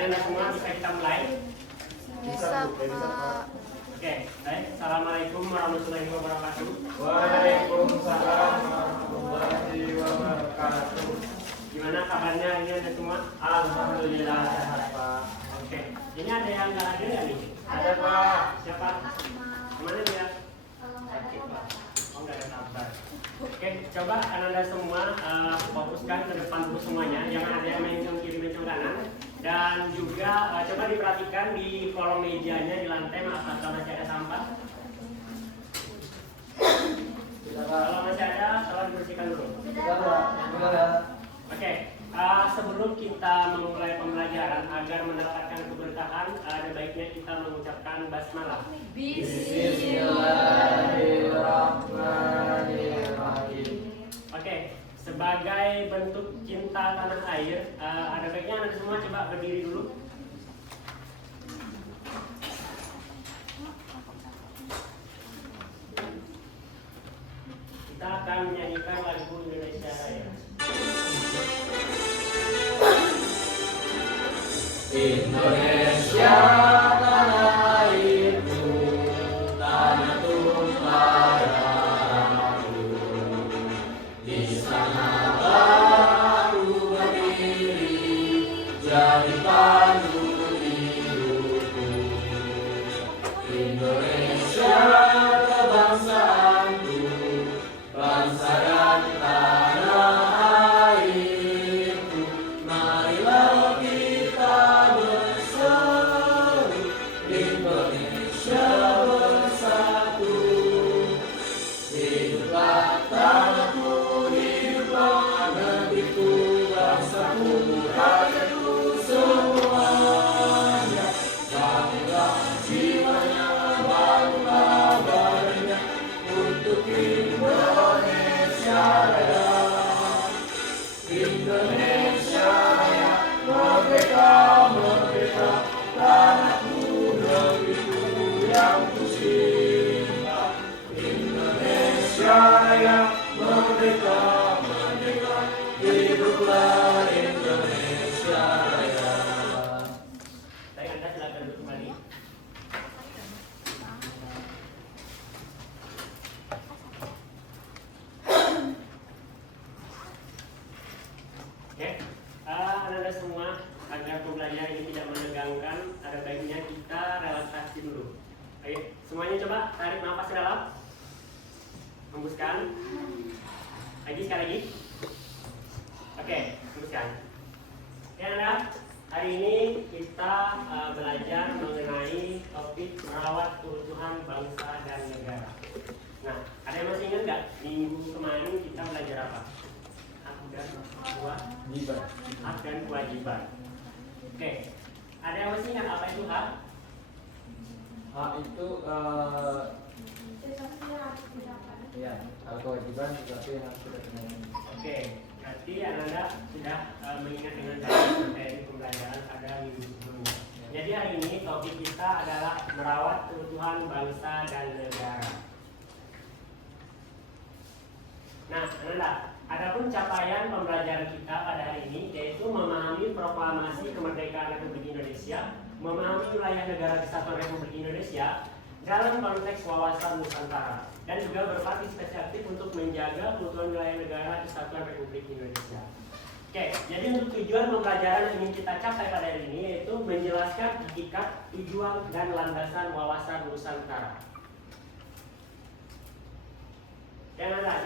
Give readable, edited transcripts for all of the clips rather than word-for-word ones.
Anda semua bisa kita mulai? Bisa, Pak. Oke, baik. Assalamualaikum warahmatullahi wabarakatuh. Waalaikumsalam warahmatullahi wabarakatuh. Gimana kabarnya ini Anda semua? Alhamdulillah sehat, Pak. Oke, ini ada yang nggak hadir nggak nih? Ada, Pak. Siapa? Kemana dia? Sakit, Pak. Oh, nggak ada kabar. Oke, coba Anda semua fokuskan ke depan dulu semuanya. Jangan ada yang mencong kiri mencong kanan. Dan juga coba diperhatikan di kolom mejanya di lantai apakah masih ada sampah. Kalau masih ada, tolong dibersihkan dulu. Oke, sebelum kita memulai pembelajaran agar mendapatkan keberkahan, ada baiknya kita mengucapkan basmalah. Bismillahirrahmanirrahim. Oke, sebagai bentuk cinta tanah air, ada baiknya Anda semua coba berdiri dulu. Kita akan menyanyikan lagu Indonesia Raya. Indonesia tanah airku, tanah tumpah darahku. Di sana aku berdiri, jadi pandu hidupku. Indonesia kebangsaanku, bangsa dan tanah airku. Marilah kita berseru, Indonesia bersatu. Hiduplah tanahku, hiduplah negeriku, bangsaku, rakyatku semuanya. Bangunlah jiwanya, bangunlah badannya untuk Indonesia Raya. Indonesia Raya, merdeka, merdeka, tanahku, negeriku yang kucinta. Indonesia Raya, merdeka, merdeka, hiduplah Indonesia Raya. Saya Anda silakan duduk kembali. Oke, Anda semua agar pembelajaran ini tidak menegangkan, ada baiknya kita relaksasi dulu. Ayo, semuanya coba tarik nafas ke dalam, hembuskan. Lagi sekali lagi. Oke, hembuskan. Oke, Anda, hari ini kita belajar mengenai topik merawat keutuhan bangsa dan negara. Nah, ada yang masih ingat nggak minggu kemarin kita belajar apa? Hak dan kewajiban. Oke, ada yang masih ingat apa itu hak? Hak itu ya, kalau kewajiban sesuatu yang harus kita penuhi. Oke, berarti Anda sudah mengingat dengan baik materi pembelajaran pada minggu sebelumnya. Jadi hari ini topik kita adalah merawat keutuhan bangsa dan negara. Nah, Anda, adapun capaian pembelajaran kita pada hari ini yaitu memahami proklamasi kemerdekaan Republik Indonesia, memahami wilayah negara kesatuan Republik Indonesia dalam konteks wawasan Nusantara, dan juga berpartisipasi aktif untuk menjaga keutuhan wilayah negara kesatuan Republik Indonesia. Oke, jadi untuk tujuan pembelajaran yang ingin kita capai pada hari ini yaitu menjelaskan hakikat, tujuan, dan landasan wawasan Nusantara.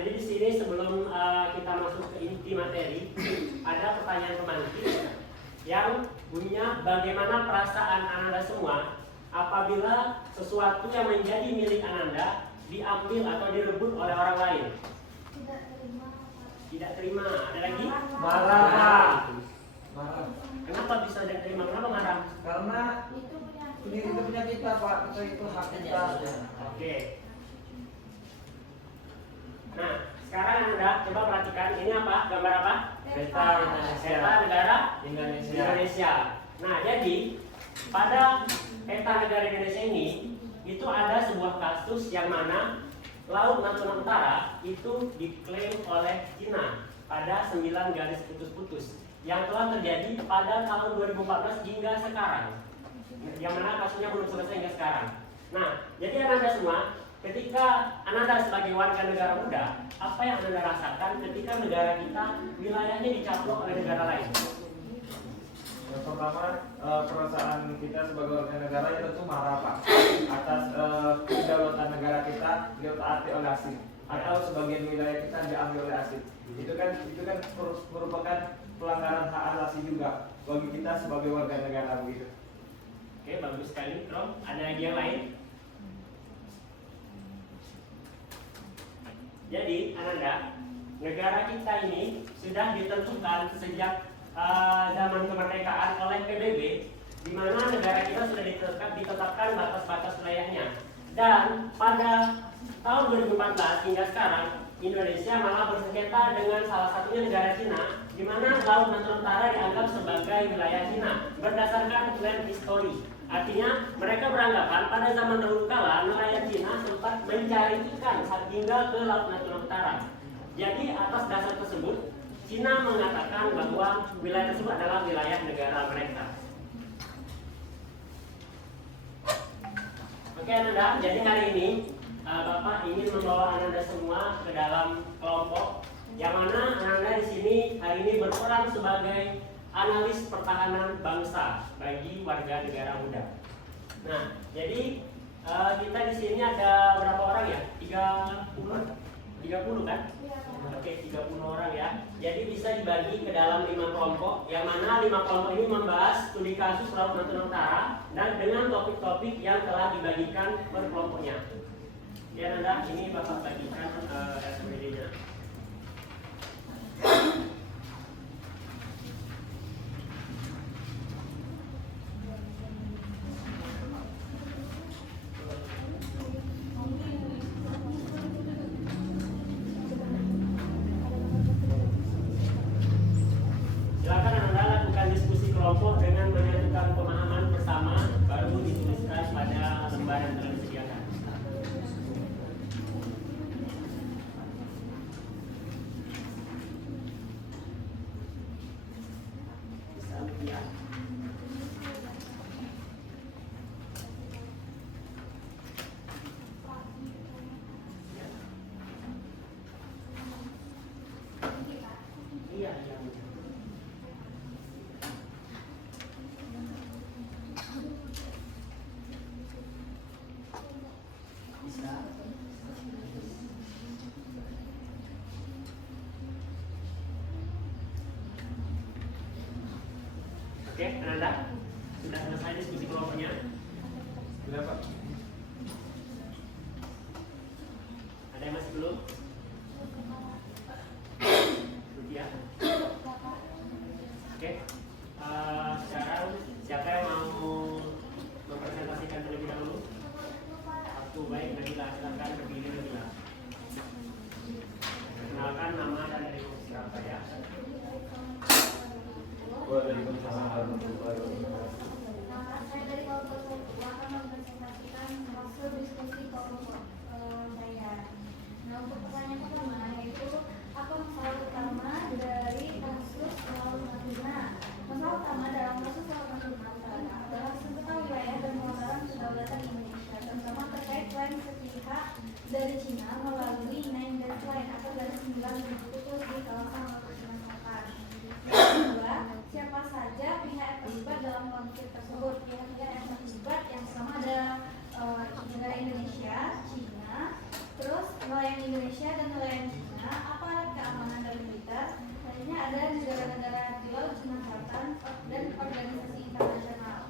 Jadi di sini sebelum kita masuk ke inti materi, ada pertanyaan pemantik yang bunyinya bagaimana perasaan Anda semua apabila sesuatu yang menjadi milik Anda diambil atau direbut oleh orang lain? Tidak terima. Ada lagi? Marah. Marah. Kenapa bisa tidak terima? Kenapa marah? Karena ini itu punya kita, Pak. Itu hak kita. Oke. Nah, sekarang Anda coba perhatikan ini apa? Gambar apa? Peta Indonesia. Peta negara Indonesia. Nah, jadi pada peta negara Indonesia ini itu ada sebuah kasus yang mana Laut Natuna Utara itu diklaim oleh Cina pada 9 garis putus-putus. yang telah terjadi pada tahun 2014 hingga sekarang, yang mana kasusnya belum selesai hingga sekarang. Nah, jadi Ananda semua, ketika Ananda sebagai warga negara muda, apa yang Ananda rasakan ketika negara kita wilayahnya dicaplok oleh negara lain? Yang pertama, perasaan kita sebagai warga negara ya tentu marah Pak atas kedaulatan negara kita ditaati oleh asing atau sebagian wilayah kita diambil oleh asing. Itu kan merupakan pelanggaran hak asasi juga bagi kita sebagai warga negara begitu. Oke, bagus sekali, Rom. Ada lagi yang lain? Jadi, Ananda, negara kita ini sudah ditentukan sejak zaman kemerdekaan oleh PBB, di mana negara kita sudah ditetapkan batas-batas wilayahnya. Dan pada tahun 2014 hingga sekarang, Indonesia malah bersengketa dengan salah satunya negara Cina, di mana Laut Natuna Utara dianggap sebagai wilayah Cina berdasarkan land history. Artinya mereka beranggapan pada zaman dahulu kala nelayan Cina sempat mencari ikan saat tinggal ke Laut Natuna Utara. Jadi atas dasar tersebut, Cina mengatakan bahwa wilayah tersebut adalah wilayah negara mereka. Oke Ananda, jadi hari ini Bapak ingin membawa Ananda semua ke dalam kelompok yang mana Ananda di sini hari ini berperan sebagai analis pertahanan bangsa bagi warga negara muda. Nah, jadi kita di sini ada berapa orang ya? 30 kan? Oke, 30 orang ya. Jadi bisa dibagi ke dalam 5 kelompok, yang mana 5 kelompok ini membahas studi kasus Laut Natuna Utara dan dengan topik-topik yang telah dibagikan per kelompoknya. Ya Nanda, ini Bapak bagikan SPD-nya. Silakan Anda lakukan diskusi kelompok dengan menentukan pemahaman bersama, baru dituliskan pada lembar yang telah disediakan. Bisa lihat. Iya, iya. Bisa. Oke, Ananda, sudah selesai diskusi kelompoknya. Sudah Pak. Ada yang masih belum? Ya. Oke. Sekarang siapa yang mau mempresentasikan terlebih dahulu? Aku baik, Nabila, silakan berdiri Nabila. Kenalkan nama dan dari siapa ya? Waalaikumsalam warahmatullahi wabarakatuh. Nama saya dari kelompok 1 akan mempresentasikan hasil diskusi kelompok saya. Nah, untuk pertanyaan pertama yaitu apa masalah utama dari kasus Laut Natuna? Masalah utama dalam kasus Laut Natuna Utara adalah sengketa wilayah dan pelanggaran kedaulatan Indonesia, terutama terkait klaim sepihak dari Cina melalui 9 Dash Line atau garis 9 yang terputus di kawasan Laut Natuna Selatan. Yang kedua, siapa saja pihak yang terlibat dalam konflik tersebut? Pihak-pihak yang terlibat yang pertama ada negara Indonesia, Cina, terus nelayan Indonesia dan nelayan Cina, aparat keamanan dan militer, lainnya ada negara-negara di Laut Cina Selatan dan organisasi internasional.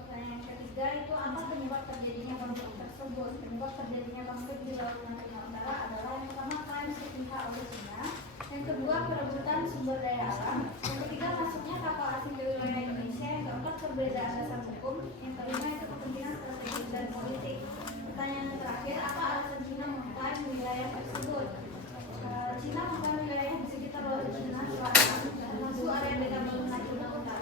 Pertanyaan yang ketiga itu apa penyebab terjadinya konflik tersebut? Penyebab terjadinya konflik di Laut Natuna Utara adalah yang pertama klaim sepihak oleh Cina, yang kedua perebutan sumber daya alam, yang ketiga masuknya kapal asing ke wilayah Indonesia, yang keempat perbedaan dasar hukum, yang kelima itu kepentingan strategis dan politik. Pertanyaan yang terakhir, apa alasan Cina mengklaim wilayah tersebut? Cina mengklaim wilayah di sekitar Laut Cina Selatan, termasuk area dekat Laut Natuna Utara.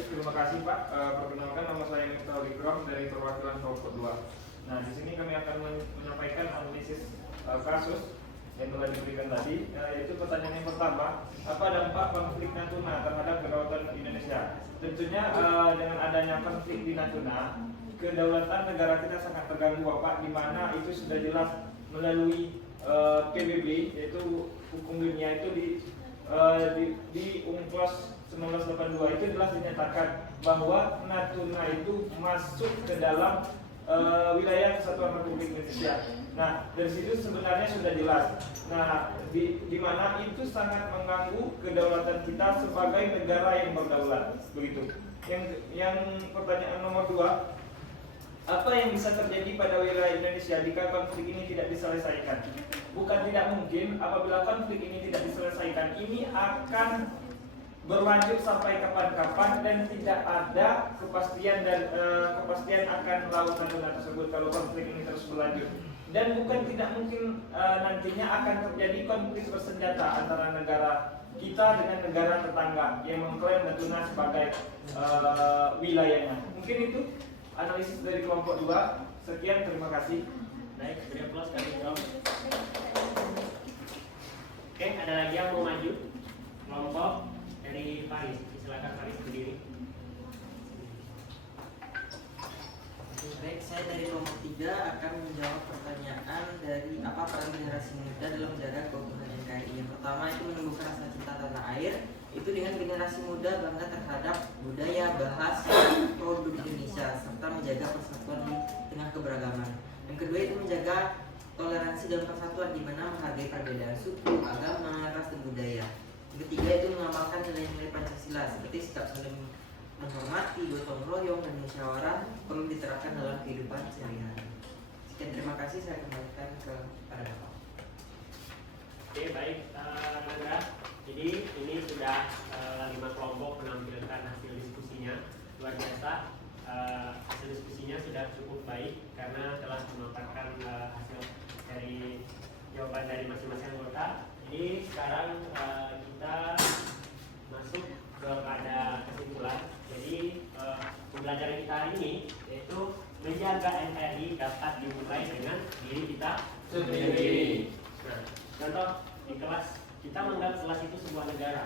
baik, terima kasih Pak. Perkenalkan, nama saya Miftahul Ikram dari perwakilan kelompok 2. Nah, di sini kami akan menyampaikan analisis kasus yang telah diberikan tadi. Yaitu pertanyaan yang pertama, apa dampak konflik Natuna terhadap kedaulatan Indonesia? Tentunya dengan adanya konflik di Natuna, kedaulatan negara kita sangat terganggu Bapak, di mana itu sudah jelas melalui PBB, yaitu hukum dunia itu di UNCLOS 1982 itu jelas dinyatakan bahwa Natuna itu masuk ke dalam wilayah Kesatuan Republik Indonesia. Nah, dari situ sebenarnya sudah jelas. Nah, di mana itu sangat mengganggu kedaulatan kita sebagai negara yang berdaulat. Begitu. Yang pertanyaan nomor 2, apa yang bisa terjadi pada wilayah Indonesia jika konflik ini tidak diselesaikan? Bukan tidak mungkin, apabila konflik ini tidak diselesaikan, ini akan berlanjut sampai kapan-kapan dan tidak ada kepastian akan laut Natuna tersebut kalau konflik ini terus berlanjut. Dan bukan tidak mungkin nantinya akan terjadi konflik bersenjata antara negara kita dengan negara tetangga yang mengklaim Natuna sebagai wilayahnya. Mungkin itu analisis dari kelompok 2. Sekian, terima kasih. Baik, beri aplaus kami dong. Oke, ada lagi yang mau maju? Kelompok dari Faris, silakan Faris berdiri. Baik, saya dari kelompok 3 akan menjawab pertanyaan dari apa peran generasi muda dalam menjaga keutuhan NKRI. Yang pertama itu menumbuhkan rasa cinta tanah air, itu dengan generasi muda bangga terhadap budaya, bahasa, produk Indonesia, serta menjaga persatuan di tengah keberagaman. Yang kedua itu menjaga toleransi dan persatuan, di mana menghargai perbedaan suku, agama, ras, dan budaya. Yang ketiga itu mengamalkan nilai-nilai Pancasila seperti sikap saling menghormati, gotong royong, dan musyawarah perlu diterapkan dalam kehidupan sehari-hari. Sekian, terima kasih, saya kembalikan kepada Bapak. Oke, baik, Nanda. Jadi ini sudah 5 kelompok menampilkan hasil diskusinya. Luar biasa, hasil diskusinya sudah cukup baik karena telah memaparkan hasil dari jawaban dari masing-masing anggota. Jadi sekarang kita masuk kepada kesimpulan. Jadi pembelajaran kita hari ini yaitu menjaga NKRI dapat dimulai dengan diri kita sendiri. Nah, contoh di kelas, kita menganggap kelas itu sebuah negara.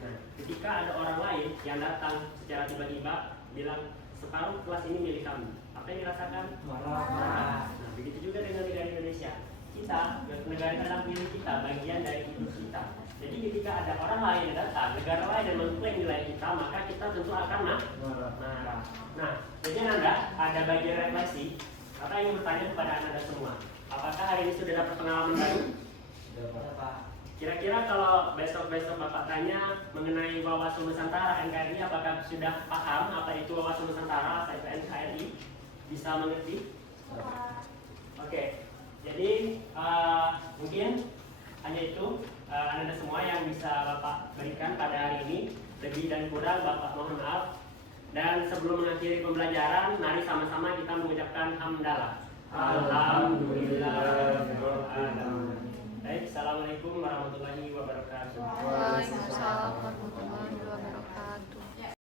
Nah, ketika ada orang lain yang datang secara tiba-tiba bilang separuh kelas ini milik kami, apa yang dirasakan? Marah. Nah, begitu juga dengan negara Indonesia. Kita, negara adalah milik kita, bagian dari hidup kita. Jadi ketika ada orang lain yang datang, negara lain yang mengklaim wilayah kita, maka kita tentu akan marah. Nah, jadi Anda ada bagian refleksi. Apa yang ingin bertanya kepada Anda semua? Apakah hari ini sudah dapat pengalaman baru? Sudah, Pak. Kira-kira kalau besok-besok Bapak tanya mengenai Wawasan Nusantara NKRI, apakah sudah paham apa itu Wawasan Nusantara atau NKRI? Bisa mengerti? Oke. Jadi mungkin hanya itu Anda semua yang bisa Bapak berikan pada hari ini. Lebih dan kurang Bapak mohon maaf. Dan sebelum mengakhiri pembelajaran, mari sama-sama kita mengucapkan hamdalah. Alhamdulillah. Baik, assalamualaikum warahmatullahi wabarakatuh. Waalaikumsalam.